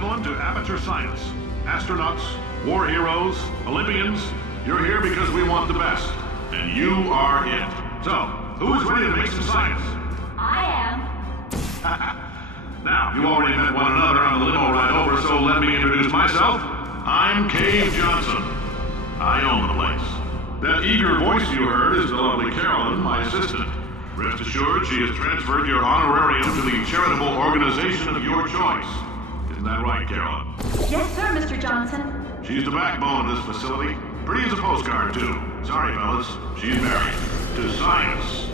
gentlemen, to Amateur Science. Astronauts, war heroes, Olympians, you're here because we want the best. And you are it. So, who is ready to make some science? I am. Now, you already met one another on the limo ride over, so let me introduce myself. I'm Cave Johnson. I own the place. That eager voice you heard is the lovely Carolyn, my assistant. Rest assured, she has transferred your honorarium to the charitable organization of your choice. Isn't that right, Carolyn? Yes, sir, Mr. Johnson. She's the backbone of this facility. Pretty as a postcard, too. Sorry, fellas. She's married to science.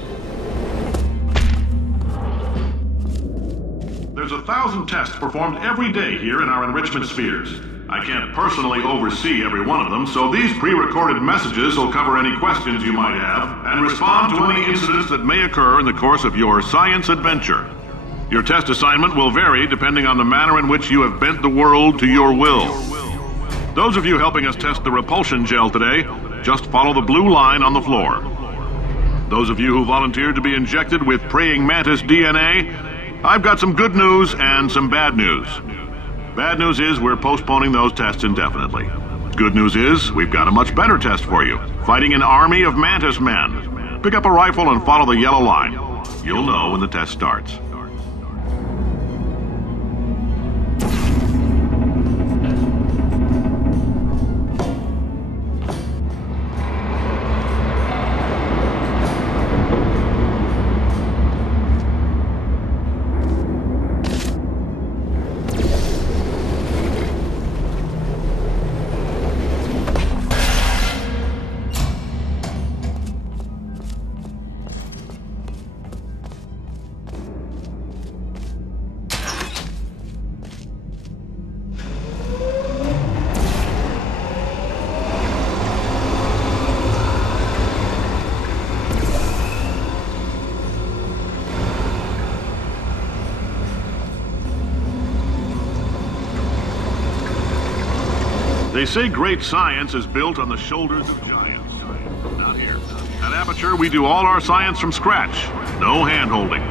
There's 1,000 tests performed every day here in our enrichment spheres. I can't personally oversee every one of them, so these pre-recorded messages will cover any questions you might have and respond to any incidents that may occur in the course of your science adventure. Your test assignment will vary depending on the manner in which you have bent the world to your will. Those of you helping us test the repulsion gel today, just follow the blue line on the floor. Those of you who volunteered to be injected with praying mantis DNA, I've got some good news and some bad news. Bad news is we're postponing those tests indefinitely. Good news is we've got a much better test for you. Fighting an army of mantis men. Pick up a rifle and follow the yellow line. You'll know when the test starts. They say great science is built on the shoulders of giants. Not here. At Aperture, we do all our science from scratch. No hand-holding.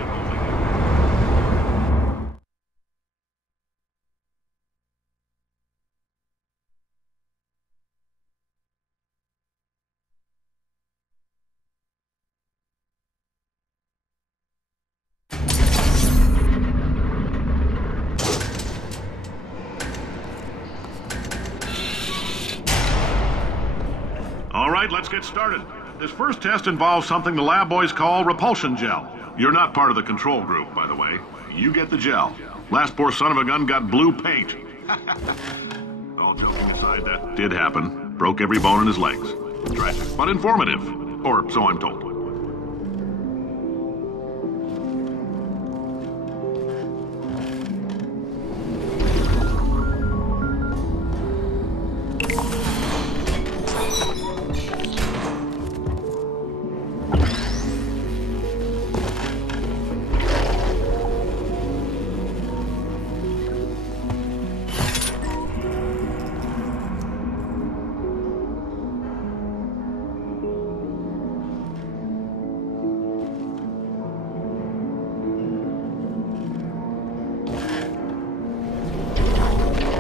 All right, let's get started. This first test involves something the lab boys call repulsion gel. You're not part of the control group, by the way. You get the gel. Last poor son of a gun got blue paint. All joking aside, that did happen. Broke every bone in his legs. Tragic, but informative. Or so I'm told.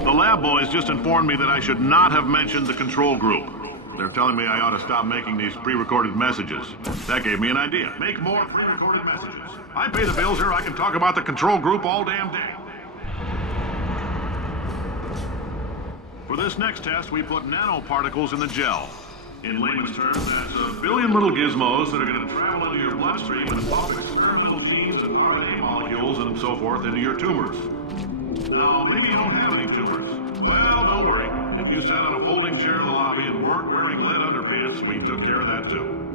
The lab boys just informed me that I should not have mentioned the control group. They're telling me I ought to stop making these pre-recorded messages. That gave me an idea. Make more pre-recorded messages. I pay the bills here, I can talk about the control group all damn day. For this next test, we put nanoparticles in the gel. In layman's terms, that's a billion little gizmos that are going to travel into your bloodstream and pump experimental genes and RNA molecules and so forth into your tumors. Now, maybe you don't have any tumors. Well, don't worry. If you sat on a folding chair in the lobby and weren't wearing lead underpants, we took care of that too.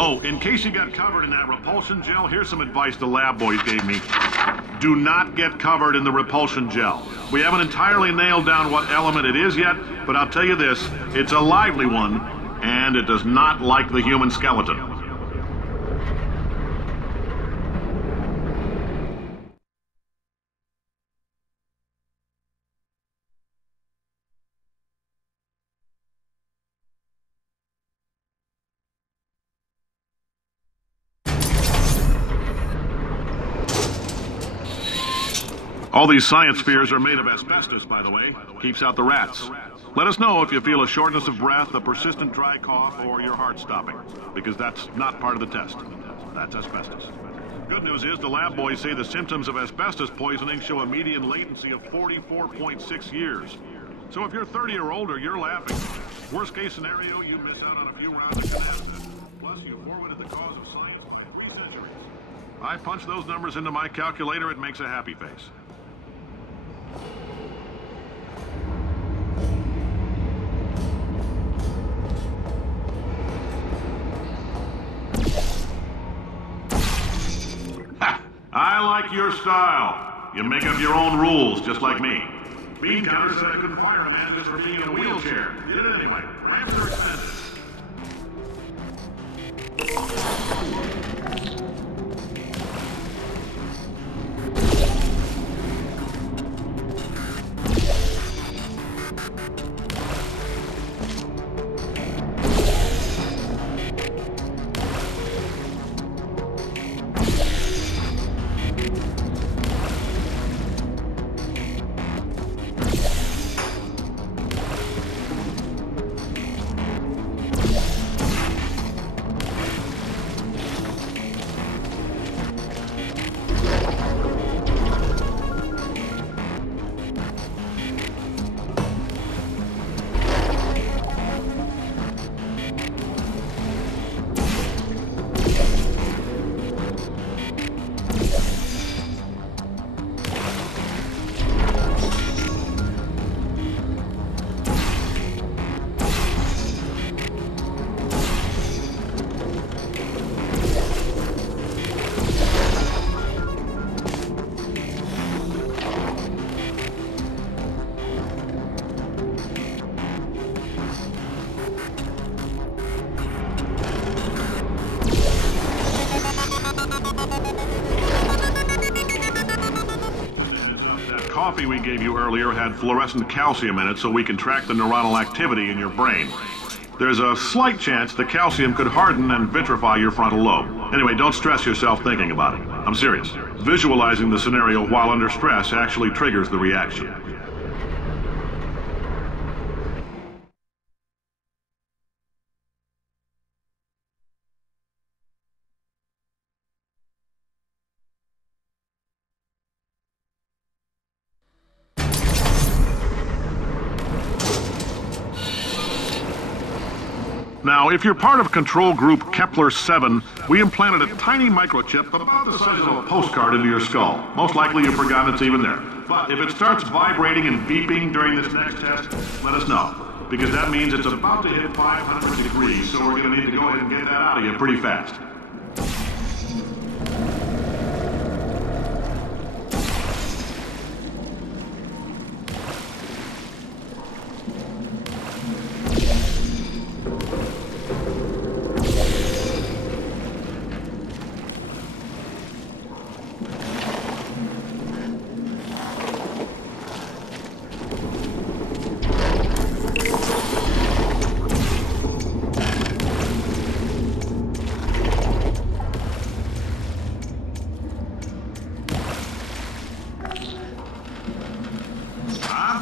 Oh, in case you got covered in that repulsion gel, here's some advice the lab boys gave me. Do not get covered in the repulsion gel. We haven't entirely nailed down what element it is yet, but I'll tell you this, it's a lively one, and it does not like the human skeleton. All these science spheres are made of asbestos, by the way. Keeps out the rats. Let us know if you feel a shortness of breath, a persistent dry cough, or your heart stopping, because that's not part of the test. That's asbestos. Good news is the lab boys say the symptoms of asbestos poisoning show a median latency of 44.6 years. So if you're 30 or older, you're laughing. Worst case scenario, you miss out on a few rounds of canasta. Plus, you forwarded the cause of science by 3 centuries. I punch those numbers into my calculator, it makes a happy face. I like your style. You make up your own rules, just like me. Bean counter said I couldn't fire a man just for being in a wheelchair. Did it anyway. Ramps are expensive. Coffee we gave you earlier had fluorescent calcium in it so we can track the neuronal activity in your brain. There's a slight chance the calcium could harden and vitrify your frontal lobe. Anyway, don't stress yourself thinking about it. I'm serious. Visualizing the scenario while under stress actually triggers the reaction. Now, if you're part of control group Kepler 7, we implanted a tiny microchip about the size of a postcard into your skull. Most likely you've forgotten it's even there. But if it starts vibrating and beeping during this next test, let us know. Because that means it's about to hit 500 degrees, so we're going to need to go ahead and get that out of you pretty fast.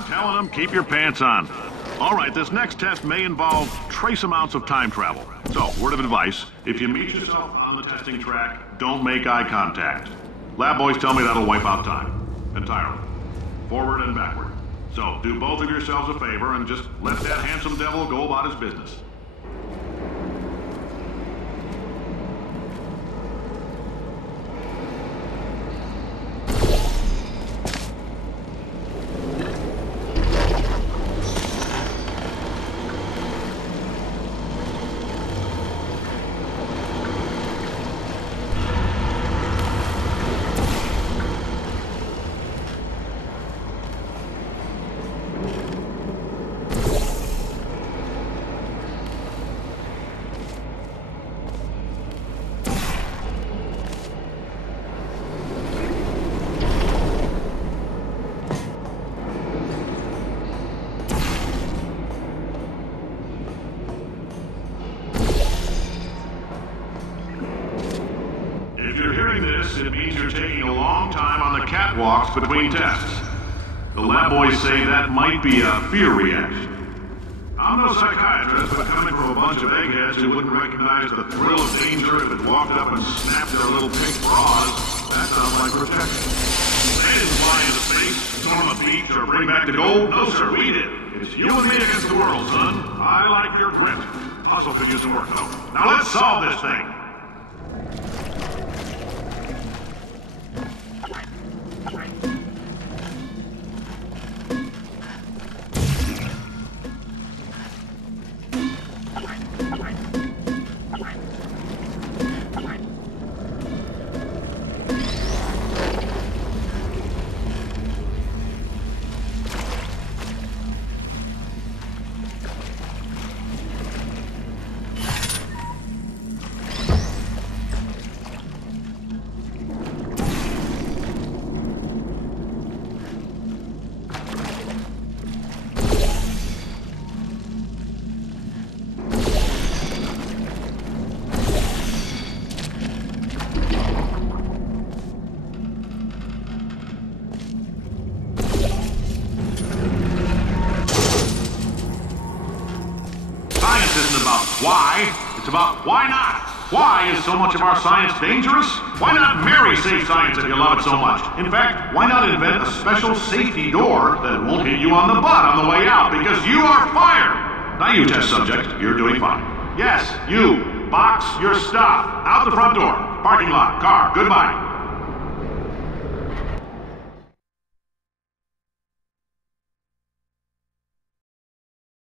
Telling them, keep your pants on. All right, this next test may involve trace amounts of time travel. So, word of advice, if you meet yourself on the testing track, don't make eye contact. Lab boys tell me that'll wipe out time. Entirely. Forward and backward. So, do both of yourselves a favor and just let that handsome devil go about his business. If you're hearing this, it means you're taking a long time on the catwalks between tests. The lab boys say that might be a fear reaction. I'm no psychiatrist, but coming from a bunch of eggheads who wouldn't recognize the thrill of danger if it walked up and snapped their little pink bras, that sounds like protection. They didn't fly into space, storm a beach, or bring back the gold. No, sir, we did. It's you and me against the world, son. I like your grit. Hustle could use some work, though. Now let's solve this thing. Isn't about why, it's about why not. Why is so much of our science dangerous? Why not marry safe science if you love it so much? In fact, why not invent a special safety door that won't hit you on the butt on the way out because you are fired? Now you, test subject, you're doing fine. Yes, you, box your stuff. Out the front door, parking lot, car, goodbye.